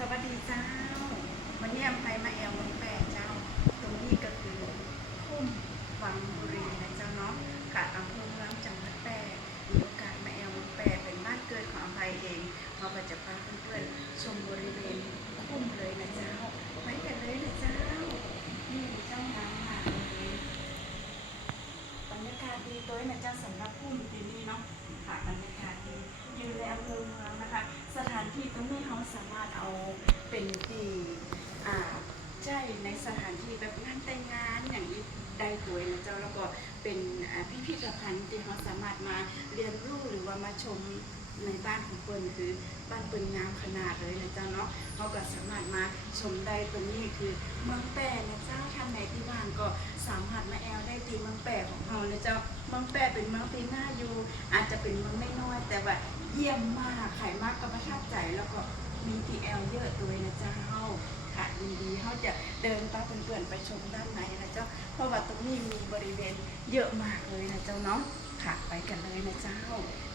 สวัสดีเจ้าวันนี้อำไพมาแอลเมืองแปดเจ้าตรงนี้ก็คือคุ้มวังบุรีนะเจ้าเนาะค่ะอำเภอเมืองจังหวัดแปดมีโอกาสมาแอลเมืองแปดเป็นบ้านเกิดของอำไพเองเราก็จะพาเพื่อนๆชมบริเวณคุ้มเลยนะเจ้าไปกันเลยนะเจ้านี่เจ้าน้ำมาเลยบรรยากาศดีตัวนะเจ้าสำหรับคุ้มที่นี่เนาะค่ะบรรยากาศดีอยู่ในอำเภอเมืองนะคะสถานที่ตรงนี้เขาสามารถเอาเป็นที่ใช่ในสถานที่แบบงานแต่งงานอย่างนี้ได้ตัวนะเจ้าแล้วก็เป็นพิพิธภัณฑ์ที่เขาสามารถมาเรียนรู้หรือว่ามาชมในบ้านของเปิ้ลคือบ้านเปิ้ลงามขนาดเลยนะเจ้าเนาะเขาก็สามารถมาชมได้ตรงนี้คือเมืองแปะนะเจ้าท่านไหนที่ว่างก็สามารถมาแอลได้ที่เมืองแปะของเรานะเจ้าเมืองแปะเป็นเมืองที่น่าอยู่อาจจะเป็นเมืองน้อยๆแต่ว่าเยี่ยมมากไข่มากก็ประทับใจแล้วก็มีทีแอลเยอะตัวนะเจ้าค่ะดีๆเขาจะเดินตามเพื่อนๆไปชมด้านในนะเจ้าเพราะว่าตรงนี้มีบริเวณเยอะมากเลยนะเจ้าเนาะค่ะไปกันเลยนะเจ้า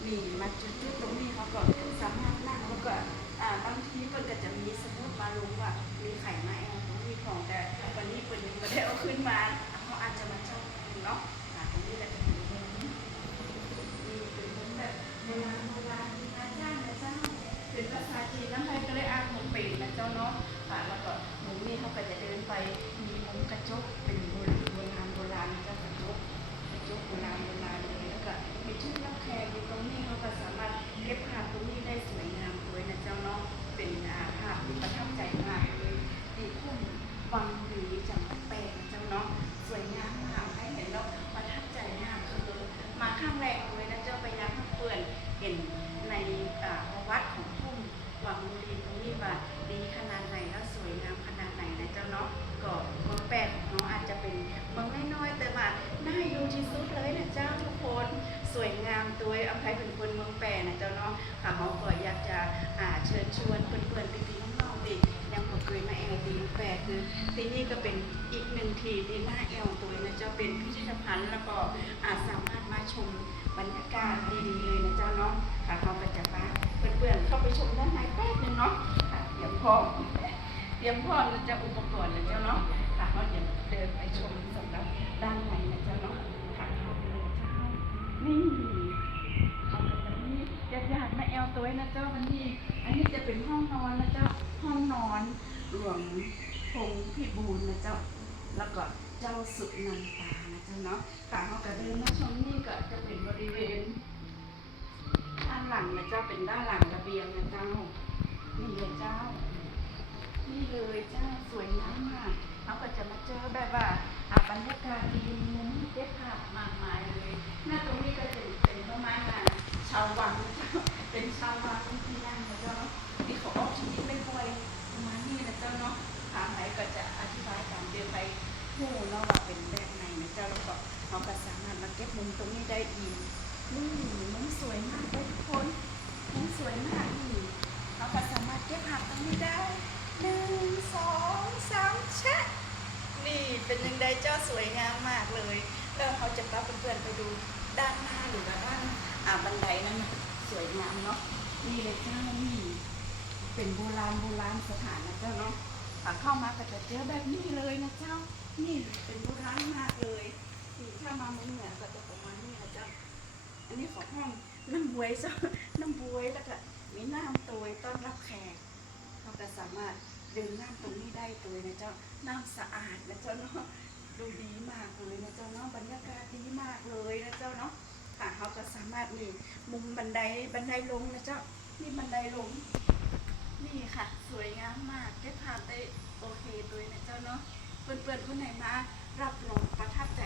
นี่มาจุดตรงนี้เขาก็สามารถนั่งแล้วก็บางทีเพื่อนก็จะมีสมมติมาลงว่ามีไข่มาแอลตรงนี้ของแต่วันนี้เพื่อนยังไม่ได้เอาขึ้นมาเขาอาจจะมาเช่าเนาะตรงนี้แหละเป็นมุมนี่เป็นมุมแบบโบราณมีการย่างนะเจ้าเป็นภาษาจีนน้ำไทยก็เลยอ่านของปีนะเจ้าเนาะแล้วก็มุมนี้เขาก็จะเดินไปมีมุมกระจกเป็นโบราณเจ้ากระจกโบราณเลยแล้วก็มีชุดรับแขกอยู่ตรงนี้เขาก็สามารถเก็บภาพตรงนี้ได้สวยงามด้วยนะเจ้าเนาะเป็นภาพที่ประทับใจมากเลยที่คุ้มวังหรือจังหวัดแปะนะเจ้าเนาะสวยงามมากให้เห็นแล้วประทับใจมากคือมาข้างแรกเลยนะเจ้าไปยังเพื่อนเห็นในวัดของคุ้มวังบุรีตรงนี้ว่าดีขนาดไหนแล้วสวยงามขนาดไหนนะเจ้าเนาะก็เมืองแปะของเราอาจจะเป็นเมืองน้อยๆแต่ว่าน่าอยู่ที่สุดเลยนะเจ้าทุกคนสวยงามตัวอภัยเป็นคนเมืองแปะนะเจ้าเนาะค่ะเขาก็อยากจะเชิญชวนเพื่อนๆพี่ๆน้องๆดิยังบ่เคยมาแอลตีเมืองแปะคือที่นี่ก็เป็นอีกหนึ่งที่ที่น่าแอลตัวนะเจ้าเป็นพิพิธภัณฑ์แล้วก็สามารถมาชมบรรยากาศดีๆเลยนะเจ้าเนาะค่ะเขาก็จะพาเพื่อนๆเข้าไปชมด้านในแป๊บนึงเนาะค่ะเตรียมพร้อมนะเจ้าอุปกรณ์นะเจ้าเนาะค่ะเราจะเดินไปชมสำหรับด้านในนะเจ้าเนาะค่ะเข้าไปเลยเจ้านี่เขาก็จะมีญาติๆมาแอลตัวนะเจ้าวันนี้อันนี้จะเป็นห้องนอนนะเจ้าห้องนอนหลวงพงพิบูลนะเจ้าแล้วก็เจ้าสุนันตานะเจ้าเนาะค่ะเขาก็เดินมาชมนี่ก็จะเป็นบริเวณด้านหลังนะเจ้าเป็นด้านหลังระเบียงนะเจ้านี่เลยเจ้านี่เลยเจ้าสวยงามมากเขาก็จะมาเจอแบบว่าบรรยากาศดีมุมเด็ดขาดมากมายเลยหน้าตรงนี้ก็จะเป็นประมาณชาววังนะเจ้าเป็นชาววังที่นั่งนะเจ้าที่เขาออกชีวิตไม่ค่อยประมาณนี้นะเจ้าเนาะถามไหนก็จะอธิบายตามเดินไปหูเนาะว่าเป็นแบบไหนนะเจ้าแล้วก็เขาก็สามารถมาเก็บมุมตรงนี้ได้อีกนี่มุมสวยมากเลยทุกคนมุมสวยมากนี่เขาก็สามารถเก็บภาพตรงนี้ได้1 2 3แชะนี่เป็นยังไงเจ้าสวยงามมากเลยแล้วเขาจะพาเพื่อนๆไปดูด้านหน้าหรือด้านบันไดนั้นสวยงามเนาะนี่เลยเจ้านี่เป็นโบราณสถานนะเจ้าเนาะเข้ามาก็จะเจอแบบนี้เลยนะเจ้านี่เป็นโบราณมากเลยนี่ถ้ามาเมืองเหนือก็จะประมาณนี้นะเจ้าอันนี้ของห้องน้ำบวยเจ้าน้ำบวยแล้วก็มีน้ำตัวต้อนรับแขกเราก็สามารถดื่มน้ำตรงนี้ได้ตัวนะเจ้าน้ำสะอาดนะเจ้าเนาะดูดีมากเลยนะเจ้าเนาะบรรยากาศดีมากเลยนะเจ้าเนาะค่ะเขาก็สามารถมีมุมบันไดลงนะเจ้านี่บันไดลงนี่ค่ะสวยงามมากได้ภาพได้โอเคตัวนะเจ้าเนาะเพื่อนๆคนไหนมารับรองประทับใจ